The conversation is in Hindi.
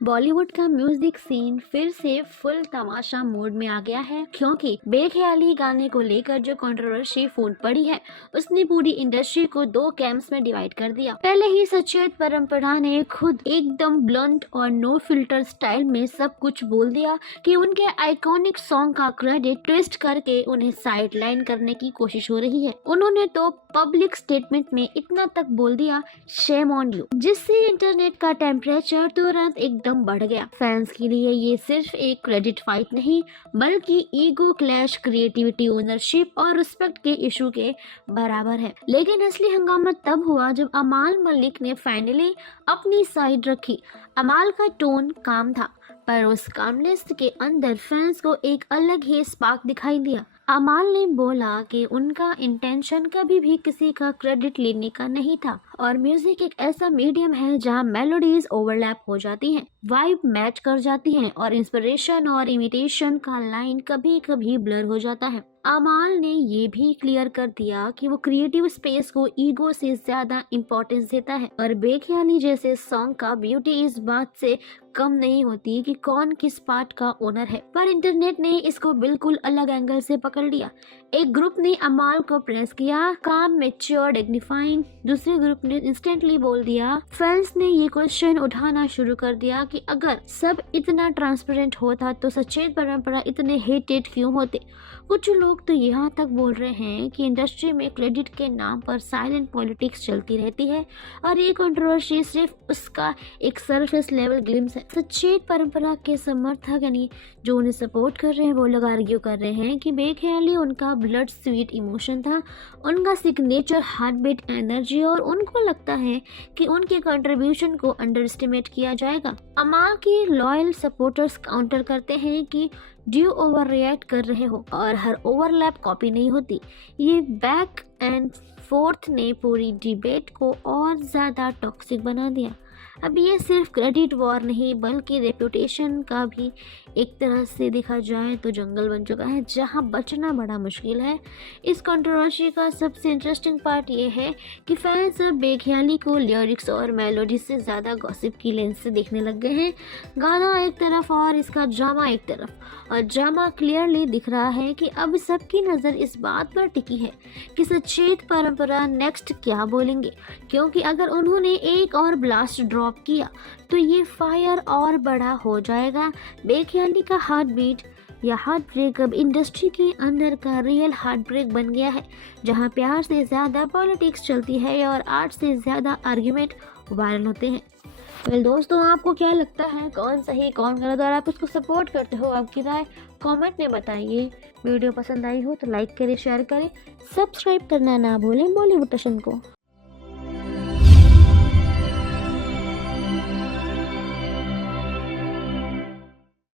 बॉलीवुड का म्यूजिक सीन फिर से फुल तमाशा मोड में आ गया है, क्योंकि बेख्याली गाने को लेकर जो कंट्रोवर्सी फूट पड़ी है उसने पूरी इंडस्ट्री को दो कैंप्स में डिवाइड कर दिया। पहले ही सचेत परंपरा ने खुद एकदम ब्लंट और नो फिल्टर स्टाइल में सब कुछ बोल दिया कि उनके आइकॉनिक सॉन्ग का क्रेडिट ट्विस्ट करके उन्हें साइडलाइन करने की कोशिश हो रही है। उन्होंने तो पब्लिक स्टेटमेंट में इतना तक बोल दिया, शेम ऑन यू, जिससे इंटरनेट का टेम्परेचर तुरंत एकदम बढ़ गया। फैंस के लिए ये सिर्फ एक क्रेडिट फाइट नहीं, बल्कि ईगो क्लैश, क्रिएटिविटी, ओनरशिप और रिस्पेक्ट के इशू के बराबर है। लेकिन असली हंगामा तब हुआ जब अमाल मलिक ने फाइनली अपनी साइड रखी। अमाल का टोन काम था, पर उस कामनेस के अंदर फैंस को एक अलग ही स्पार्क दिखाई दिया। अमाल ने बोला कि उनका इंटेंशन कभी भी किसी का क्रेडिट लेने का नहीं था, और म्यूजिक एक ऐसा मीडियम है जहां मेलोडीज ओवरलैप हो जाती हैं, वाइब मैच कर जाती हैं और इंस्पिरेशन और इमिटेशन का लाइन कभी कभी ब्लर हो जाता है। अमाल ने ये भी क्लियर कर दिया कि वो क्रिएटिव स्पेस को ईगो से ज्यादा इम्पोर्टेंस देता है, और बेख्याली जैसे सॉन्ग का ब्यूटी इस बात से कम नहीं होती कि कौन किस पार्ट का ओनर है। पर इंटरनेट ने इसको बिल्कुल अलग एंगल से पकड़ लिया। एक ग्रुप ने अमाल को प्रेस किया, काम, मैच्योर, डिग्निफाइंग। दूसरे ग्रुप ने इंस्टेंटली बोल दिया। फैंस ने ये क्वेश्चन उठाना शुरू कर दिया कि अगर सब इतना ट्रांसपेरेंट होता तो सचेत परंपरा इतने हेटेड क्यों होते। कुछ लोग तो यहाँ तक बोल रहे हैं कि इंडस्ट्री में क्रेडिट के नाम पर साइलेंट पॉलिटिक्स चलती रहती है, और ये कंट्रोवर्सी सिर्फ उसका एक सरफेस लेवल ग्लिम्स है। सचेत परंपरा के समर्थक यानी जो उन्हें सपोर्ट कर रहे हैं वो लोग आर्ग्यू कर रहे हैं कि बेख्याली उनका ब्लड स्वीट इमोशन था, उनका सिग्नेचर हार्ट बीट एनर्जी, और उनको लगता है कि उनके कंट्रीब्यूशन को अंडर एस्टिमेट किया जाएगा। अमाल के लॉयल सपोर्टर्स काउंटर करते हैं कि ड्यू ओवर रिएक्ट कर रहे हो, और हर ओवरलैप कॉपी नहीं होती। ये बैक एंड फोर्थ ने पूरी डिबेट को और ज़्यादा टॉक्सिक बना दिया। अब ये सिर्फ क्रेडिट वॉर नहीं, बल्कि रेपुटेशन का भी एक तरह से देखा जाए तो जंगल बन चुका है, जहां बचना बड़ा मुश्किल है। इस कंट्रोवर्सी का सबसे इंटरेस्टिंग पार्ट ये है कि फैंस अब बेख्याली को लिरिक्स और मेलोडी से ज़्यादा गॉसिप की लेंस से देखने लग गए हैं। गाना एक तरफ और इसका ड्रामा एक तरफ, और ड्रामा क्लियरली दिख रहा है कि अब सबकी नज़र इस बात पर टिकी है कि सचेत परंपरा नेक्स्ट क्या बोलेंगे, क्योंकि अगर उन्होंने एक और ब्लास्ट ड्रॉप किया तो ये फायर और बड़ा हो जाएगा। बेख्याली का हार्ट बीट या हार्ट ब्रेक अब इंडस्ट्री के अंदर का रियल हार्ट ब्रेक बन गया है, जहां प्यार से ज़्यादा पॉलिटिक्स चलती है और आर्ट से ज़्यादा आर्ग्यूमेंट वायरल होते हैं। वेल दोस्तों, आपको क्या लगता है, कौन सही कौन गलत, और आप इसको सपोर्ट करते हो? आपकी राय कमेंट में बताइए। वीडियो पसंद आई हो तो लाइक करें, शेयर करें, सब्सक्राइब करना ना भूलें बॉलीवुड टशन को।